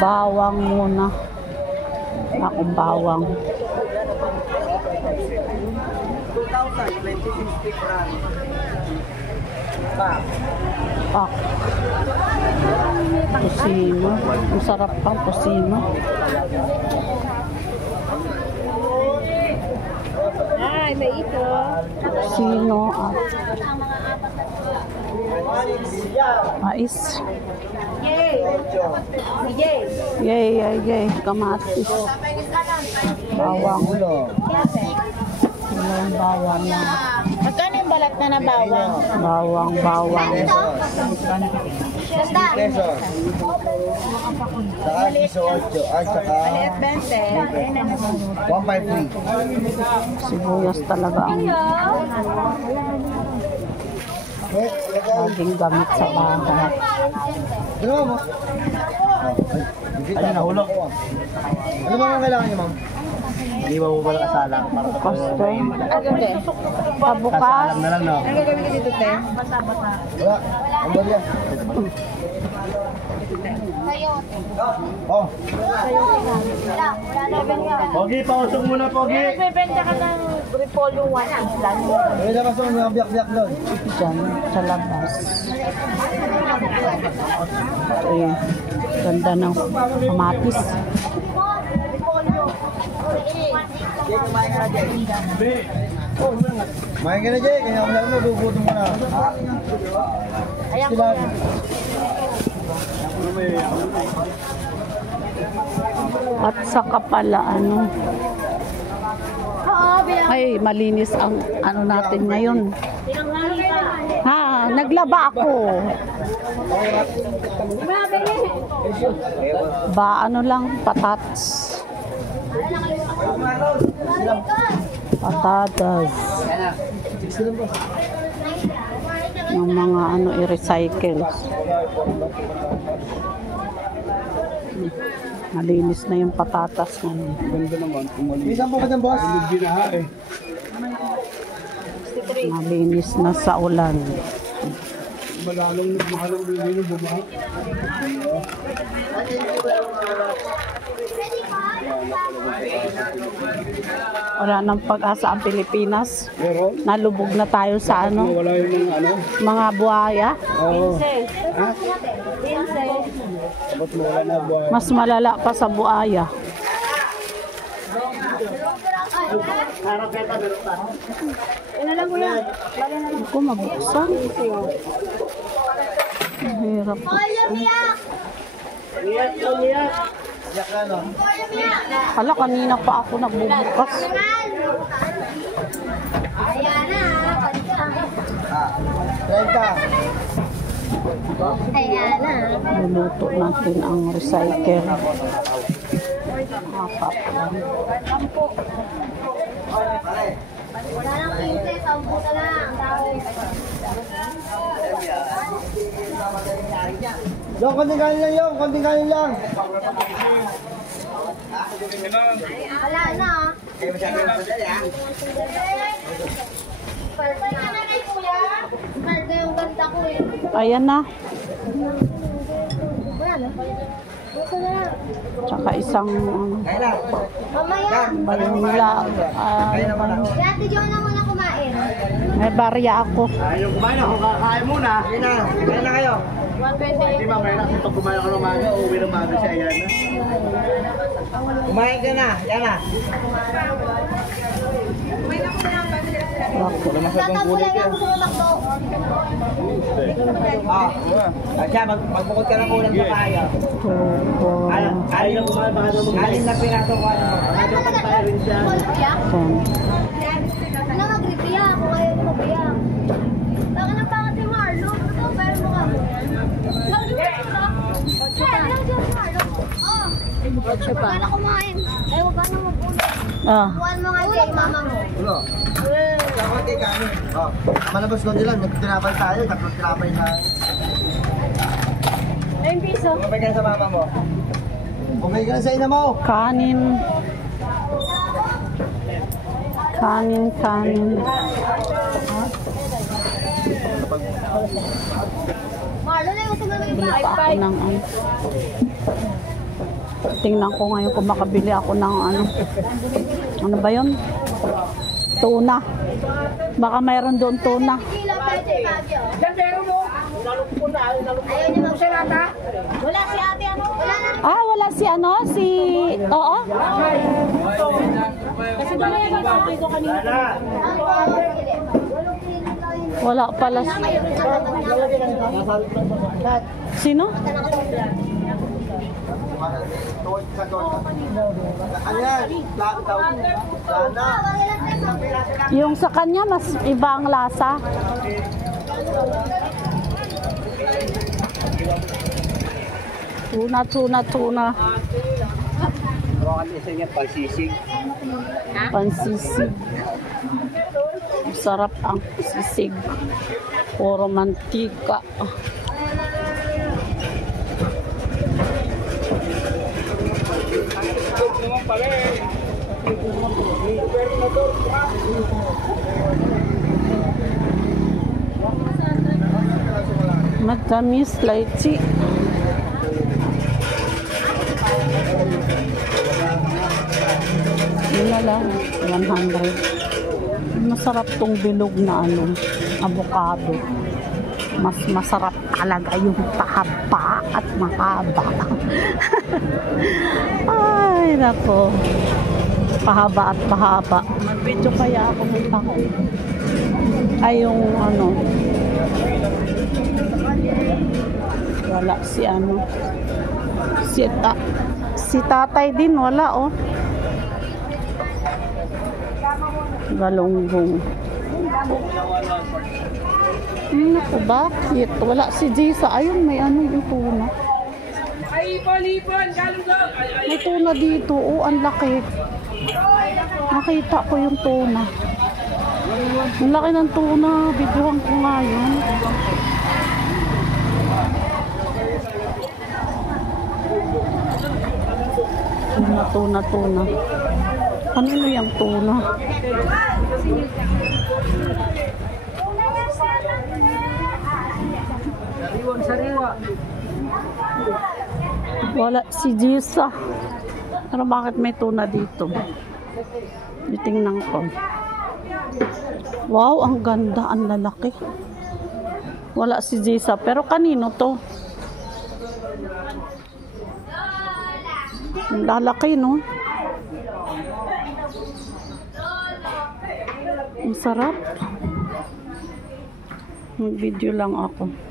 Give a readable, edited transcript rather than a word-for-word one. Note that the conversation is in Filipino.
Bawang muna. Ako bawang. 2,000, 2060 per Pak. Pusino. Ang sarap pang pusino. Ay, may ito. Pusino at mais. Yay. Kamatis. Bawang. Walang bawang na. Magkano yung balat na bawang? Bawang. Pesos. Saka 18. At saka Maliit 20. 153. Sibuyas talaga ang laging gamit sa bahay. Dalawa mo. Ay, nahulog. Ano ba ang kailangan niyo, ma'am? Hindi mo pala kasalang. Pasto. Pabukas. Kasalang na lang, no? Ano gagawin ka dito, te? Wala. Ang bali yan. Oh. Pogi, pausok muna, Pogi. Nagbebenta ka ng repolyo 1 lang. May labas mo, may biyak-biyak doon. Diyan, sa labas. Ayan. Ganda ng kamatis. Main ka na, Jay. Kaya ako lang mo, bubutong mo na. Sila. At saka pala, ano. Ay, malinis ang ano natin ngayon. Ha, naglaba ako. Ano lang, patatas. Patatas. Yung mga ano, i-recycle. Malinis na yung patatas ngayon. Ganda naman. Isang po ka dyan, boss? Hindi ginaha eh. Malinis na sa ulan. Malalong bibili bumaha. Wala nang pag-asa ang Pilipinas. Pero, Nalubog na tayo sa ano, wala yung mga ano. mga buhaya. Oo. Ha? Dapat mawala na buhay. Mas malala pa sa buhaya. Ako mabuksan. Ang hirap po. Yak na, no? Hala, kanina pa ako nagbubukas. Ah, 30. Luluto natin ang recycle. Apat lang. Wala nang 15, 10 na lang. Yung, konting kanin lang yung, konting kanin lang. Wala na. Card na kay kuya. Card na yung ganda ko eh. Ayan na. Wala na. Gusto na lang. Tsaka isang Kaya na. Mamaya. balula. Si Ate Jo na muna kumain. May barya ako. Ayaw kumain ako, kakain muna. Kaya na, kaya na kayo. 128. Di ba, may kasi pag kumain ako ng maga, uuwi ng maga siya, yan na. Kumain ka na, yan na. Tatampo lang yung gusto mo makdo. Siya, magbukod ka ng ulam sa kaya. Alin na piraso ko, ano mo. Ano ka na? Kuya? Ano mag-repiya? Kung ayaw mo magpiya. Baka nang pangat yung Marlo. Ito, bayan mo ka. Huwag na kumain. Ay, huwag ka na mabulit. Huwag mo nga kay mama mo. Ulo. Dapat kay kanin. Malabas ko nila, nagtinapay tayo, tatlong tinapay tayo. Ayun, piso. Kumabay ka na sa mama mo. Kumabay ka na sa ina mo. Kanin. Kanin. Marlo na yung gusto mo Bili pa ako ng ano. Tingnan ko ngayon kung makabili ako ng ano. Ano ba yun? Tuna. Baka mayroon doon tuna. Kilo pwede, Bagyo. Ayaw niya mag- Wala si ate ano? Wala na. Ah, wala si ano? Si... Oo? Kasi doon yung sabi ko kanina. Wala pala. Sino? Yung sa kanya, mas iba ang lasa. Tuna. Hawakan niya sa inyo, pagsisig. Pansisig. Sarap ang sisig. Puro mantika. Matamis lychee. Yun na lang, 100. Masarap tong bilog na ano, avocado. Mas masarap talaga yung pahaba at mahaba. Ay, nako. Pahaba at mahaba. Mag-video kaya ako ng taho. Ay, yung ano. Wala si ano. Si tatay din, wala oh. Galunggong. Naku, bakit? Wala si Jisa. Ayun, may ano yung tuna. May tuna dito. Oh, ang laki. Nakita ko yung tuna. Ang laki ng tuna. Biguan ko nga yun. Tuna. Ano yung tuna? Wala si Jisa. Pero bakit may tuna dito? Tingnan ko. Wow, ang ganda, ang lalaki. Wala si Jisa. Pero kanino to? Ang lalaki, no? Ang sarap. Mag-video lang ako.